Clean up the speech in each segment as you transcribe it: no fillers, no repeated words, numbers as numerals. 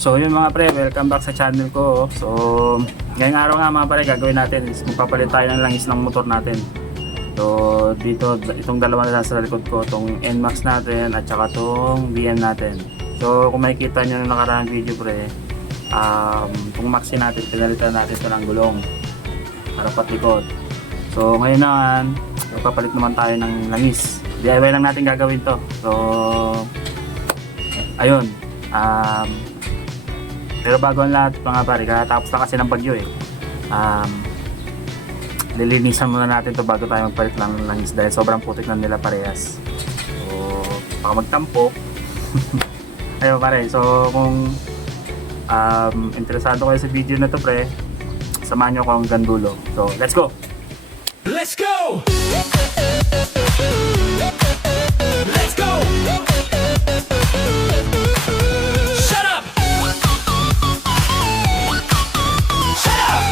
So yun mga pre, welcome back sa channel ko. So ngayong araw nga mga pre, gagawin natin is magpapalit tayo ng langis ng motor natin. So dito, itong dalawa na sa likod ko, itong NMAX natin at saka itong BM natin. So kung makikita nyo na nakaraang video pre, itong Maxi natin, pinalitan natin ito ng gulong para patikod. So ngayon naman, magpapalit naman tayo ng langis. DIY lang natin gagawin to. So ayun, pero bago ang lahat mga pare, katapos na kasi ng bagyo eh. Lilinisan muna natin to bago tayo magpalit lang ng langis dahil sobrang putik na nila parehas. So baka magtampo. Ayun pare, so kung interesado kayo sa video na to pre, samahan nyo ko hanggang dulo. So let's go! Let's go! Let's go! Shut up! Shut up!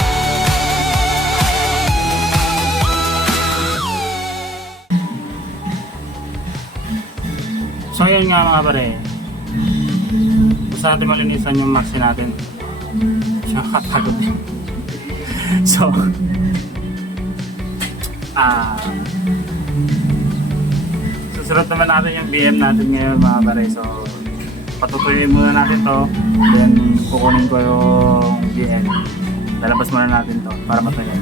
So yun nga mga pare, gusto natin malinisan yung Maxi natin. Siya katagod din. So susunod naman natin yung BM natin ngayon mga pare. So patutuyuin muna natin to, then kukunin ko yung BM, lalabas muna natin to para matuyo.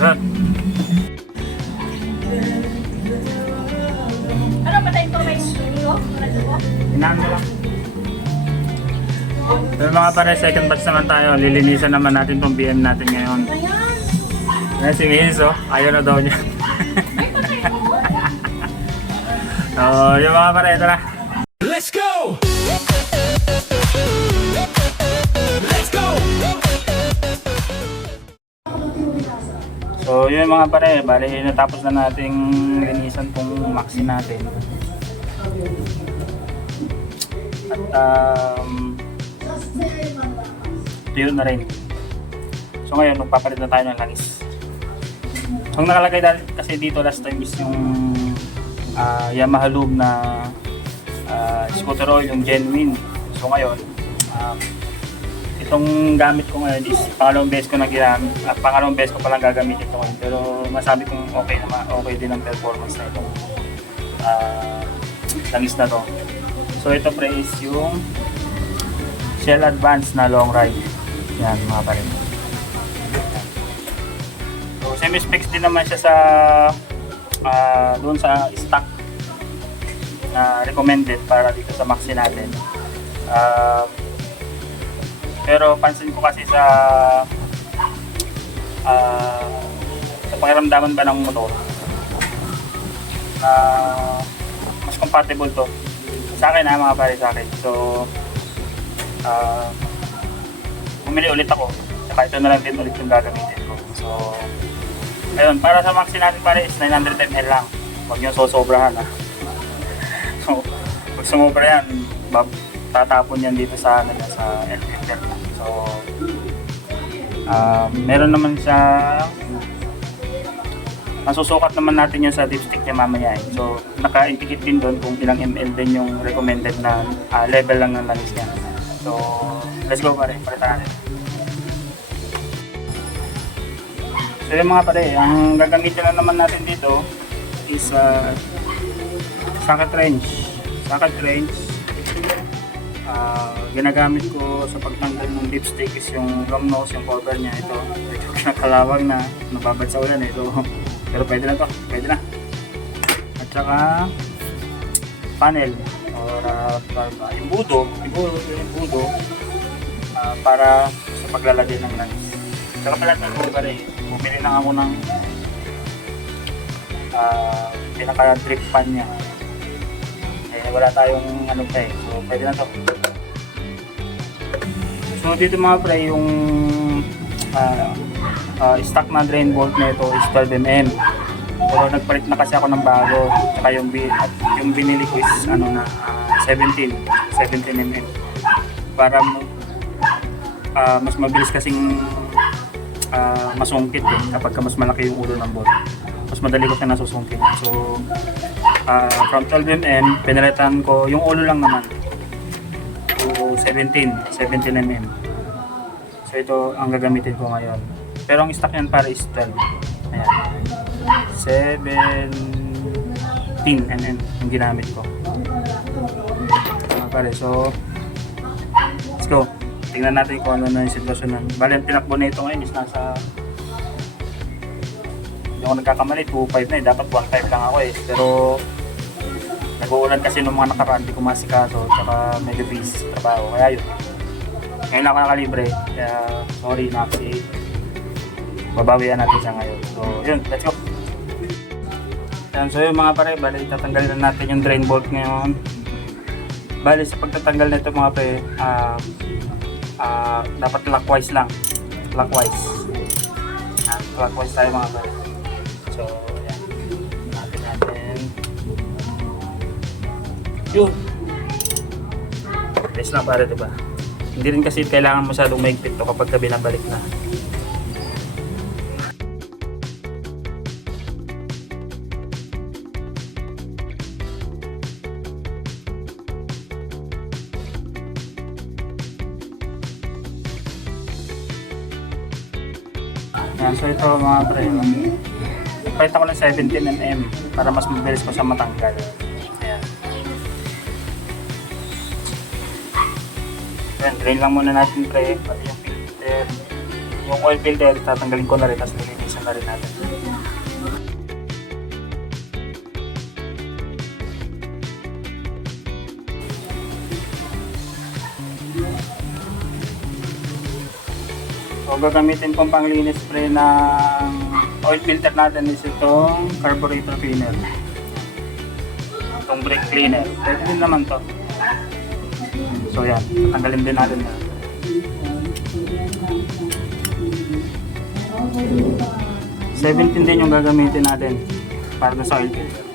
Alright. Ano ba tayo information nyo? Inahan mo lang. Pero mga pare, second batch naman tayo. Lilinisan naman natin tong BM natin ngayon. Ayan. Ayan si Miss, oh. Ayaw na daw niya. So, yung mga pare, ito na. Let's go! Let's go! So, yun mga pare. Bali, natapos na nating linisan tong Maxi natin. At, yun na rin. So ngayon, magpapalit na tayo ng langis. Ang nakalagay kasi dito last time is yung Yamaha Lube na scooter oil, yung genuine. So ngayon, itong gamit ko ngayon is pangalawang beses ko na ginamit. Pangalawang beses ko palang gagamitin ito ngayon. Pero masabi kong okay din ang performance na itong langis na to. So ito pre is yung Shell Advance na long ride. Yan mga pare. So semi-specs din naman siya sa doon sa stock na recommended para dito sa Maxi natin. Pero pansin ko kasi sa pakiramdaman ba ng motor na mas compatible to sa akin mga pare, sa akin. So bumili ulit ako, saka ito na lang din ulit yung gagamitin ko. So ayun, para sa Maxi natin pare is 900 ml lang, huwag nyo sosobrahan ha. So pag sumobra yan, tatapon yan dito sa sa air filter. So meron naman siya, masusukat naman natin yan sa dipstick niya mamaya eh. So naka-indicate din doon kung ilang ml din yung recommended na level lang ng langis niya. So let's go pare, palitan natin. So yung mga pare, ang gagamitin na naman natin dito is socket wrench. Socket wrench, ginagamit ko sa pagtanggal ng dipstick is yung long nose, yung cover niya. Ito, medyo nakalawang na, nababad sa ulan ito. Pero pwede na to, pwede na. At saka panel or yung budo para sa paglalagay ng langis. Saka pala ito pare, bumili lang ako ng pinaka-drip pan niya. Eh, wala tayong ano pa eh, so pwede na to. So dito mga pre, yung stock na drain bolt na ito is 12mm. Pero nagpalit na kasi ako ng bago. Saka yung binili ko is 17mm. Para mas mabilis kasing masungkit eh, kapag mas malaki yung ulo ng bolt. Mas madali ko siya nasusungkit. So from 12mm, pinalitan ko yung ulo lang naman. So 17mm. So ito ang gagamitin ko ngayon. Pero ang stock yan para is 12. Ayan. 17mm yung ginamit ko. Pare, so let's go. Tingnan natin kung ano na yung sitwasyon na. Bale, ang tinakbo na ito ngayon is nasa, hindi ako nagkakamali, 2.5 na eh. Dapat 1.5 lang ako eh. Pero nag-uulan kasi nung mga nakaraan, hindi ko masikaso. Tsaka medyo busy sa trabaho. Kaya yun. Ngayon lang ako nakalibre. Kaya sorry na kasi babawian natin siya ngayon. So yun, let's go. Yan, so yung mga pare, bale, tatanggalin na natin yung drain bolt ngayon. Bale, sa pagtatanggal nito mga pre, dapat clockwise lang. Clockwise. Clockwise tayo mga pre. So, yan. Natin. Yun. Yes lang pare, diba? Hindi rin kasi kailangan masyadong maigpit to kapag binabalik na. Yan, so ito mga pre, ipahit ako ng 17mm para mas mabilis ko siya matanggal. Ayan. Ayan, drain lang muna natin pre, pati yung filter. Yung oil filter, tatanggalin ko na rin, tapos lilinisan na rin natin. So gagamitin kong panglinis spray ng oil filter natin is itong carburetor cleaner. Itong brake cleaner. Pwede din naman to. So yan, tanggalin din natin yan. 17 din yung gagamitin natin para sa oil filter.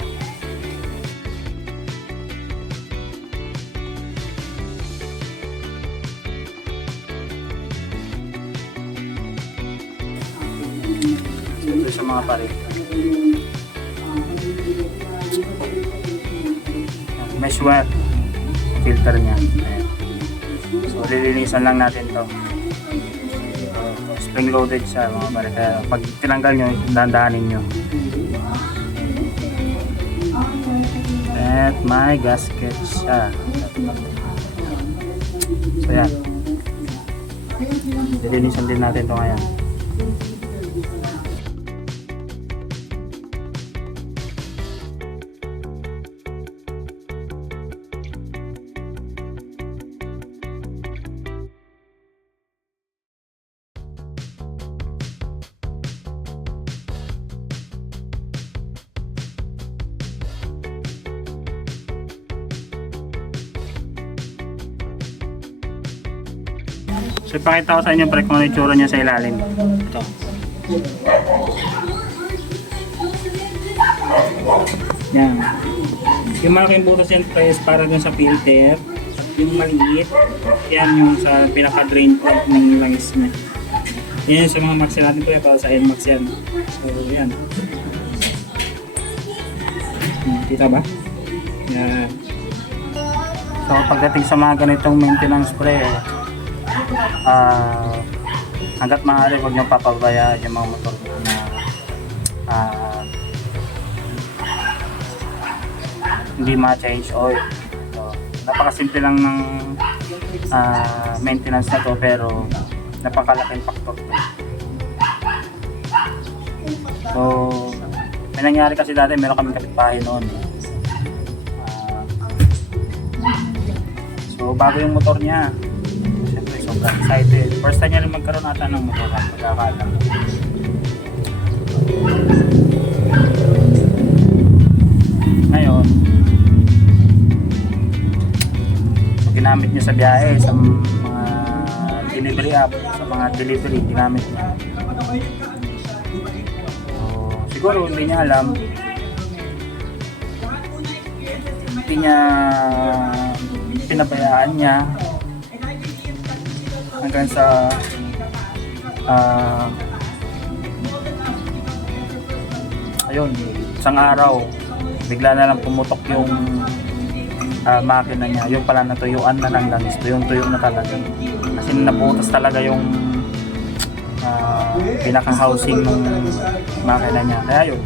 Ito sa mga pare. Mesh wire filter niya. Ayan. So lilinisan lang natin to. Spring loaded siya mga pare. Kaya pag tinanggal nyo, dandahanin nyo. At may gasket siya. So yan. Lilinisan din natin to ngayon. So ipakita ko sa inyo pre kung ano yung tsura niya sa ilalim. Ito. Yan. Yung malaking butas yan pre is para dun sa filter. Yung maliit, yan yung sa pinaka-drain point ng langis niya. Yan yung sa mga max natin pre, para sa NMAX yan. So yan. Kita ba? Yan. So pagdating sa mga ganitong maintenance pre, hanggat maaari huwag niyong papabayaan yung mga motor na hindi ma-change oil. So, napakasimple lang ng maintenance na to pero napakalaking factor to. So may nangyari kasi dati, meron kaming kapitbahay noon. So bago yung motor niya, sobrang excited. First time niya rin magkaroon ata ng motor, pagkakalam. Ngayon, so ginamit niya sa biyahe, sa mga delivery app, sa mga delivery, ginamit niya. So, siguro hindi niya alam, hindi niya pinabayaan niya hanggang sa ayun, isang araw bigla na lang pumutok yung makina niya. Yung pala natuyuan na ng langis. Tuyo na talaga. Kasi nabutas talaga yung pinaka-housing ng makina niya. Kaya yun,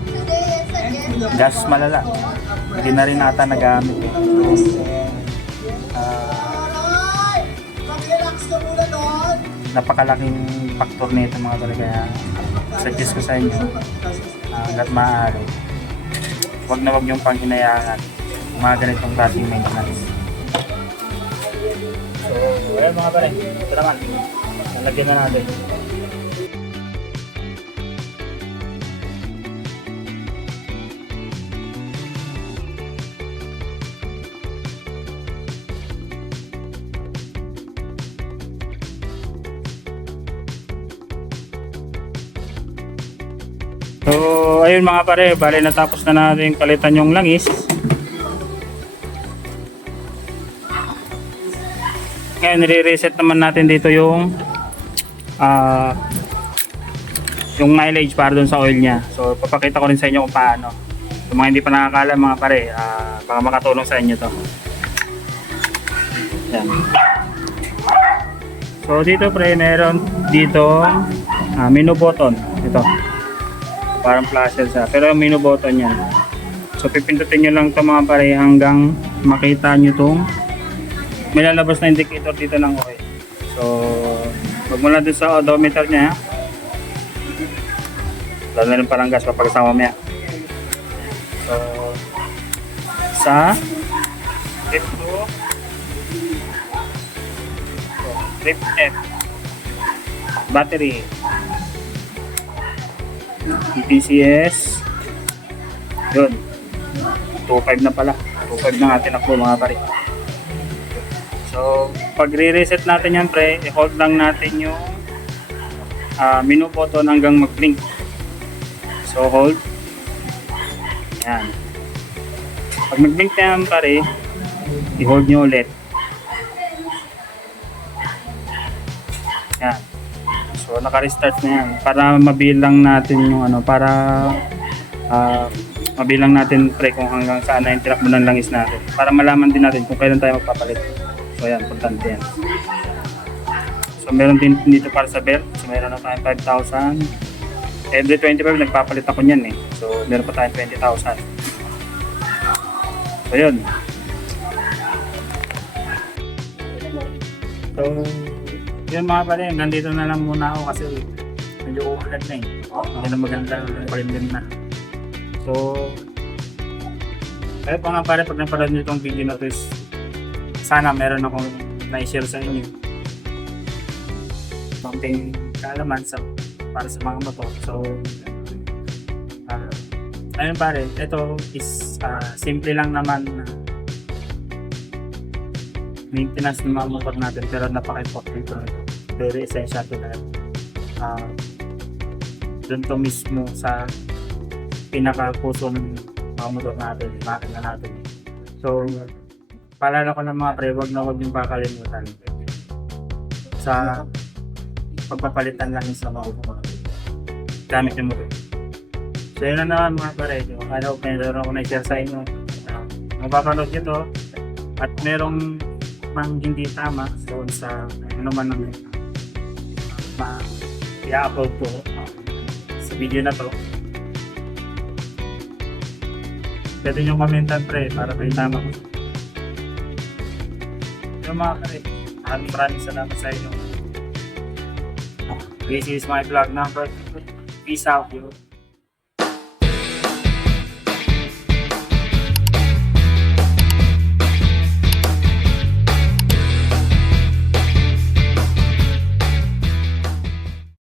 gas malala. Hindi na rin ata nagamit. Napakalaking faktor nito mga tol. Kaya suggest ko sa inyo, hanggat maaari, huwag na huwag yung panghinayangan mga ganitong klaseng maintenance. So, ayan mga pare, ito naman, nalagyan na natin. So, ayun mga pare, bali natapos na natin palitan yung langis. Ngayon, nire-reset naman natin dito yung mileage para dun sa oil niya. So, papakita ko rin sa inyo kung paano. Sa mga hindi pa nakakala mga pare, baka makatulong sa inyo to. Yan. So, dito pre, meron dito menu button. Ito. Parang flasher siya. Pero yung menu button yan. So, pipindutin nyo lang ito mga pare hanggang makita nyo itong may lalabas na indicator dito ng oil. So, magmula dun sa odometer niya. Lalo na rin parang gas papagkasama mamaya. So, sa trip 2. So, trip F. Battery. EPCS. Yun. 2.5 na pala. 2.5 na natin ako mga pare. So, pag re-reset natin yan pre, i-hold lang natin yung menu button hanggang mag-blink. So, hold. Yan. Pag mag-blink na yan pare, i-hold nyo ulit. Yan. So, naka-restart na yan. Para mabilang natin yung mabilang natin pre kung hanggang saan na yung tinakbo ng langis natin. Para malaman din natin kung kailan tayo magpapalit. So yan, importante yan. So meron din dito para sa belt. So meron na tayong 5,000. Every 25 nagpapalit ako niyan eh. So meron pa tayong 20,000. So yun. So yun mga pare, hanggang dito na lang muna ako kasi medyo uulan na eh. Hindi na maganda, palimlim na. So kaya pa nga pare, pag napanood nyo itong video na to is sana meron akong na-share sa inyo something kaalaman para sa mga motor. So ayun pare, ito is simple lang naman na maintenance ng mga motor natin, pero napaka-important ito. Very essential to that. Doon to mismo sa pinaka-puso ng mga motor natin, makina natin. So paalala ko ng mga pre, wag na wag yung kakalimutan sa pagpapalitan lang sa mga gamit yung motor. So yun na naman mga pare, I hope meron ako na-share sa inyo. Mapapanood nyo to at merong mang hindi tama doon sa ano man ang i-upload ko sa video na to. Pwede nyo komentan pre para pa tama ko. Yung mga kare, maraming salamat sa inyo. This is my vlog number. Peace out, yo.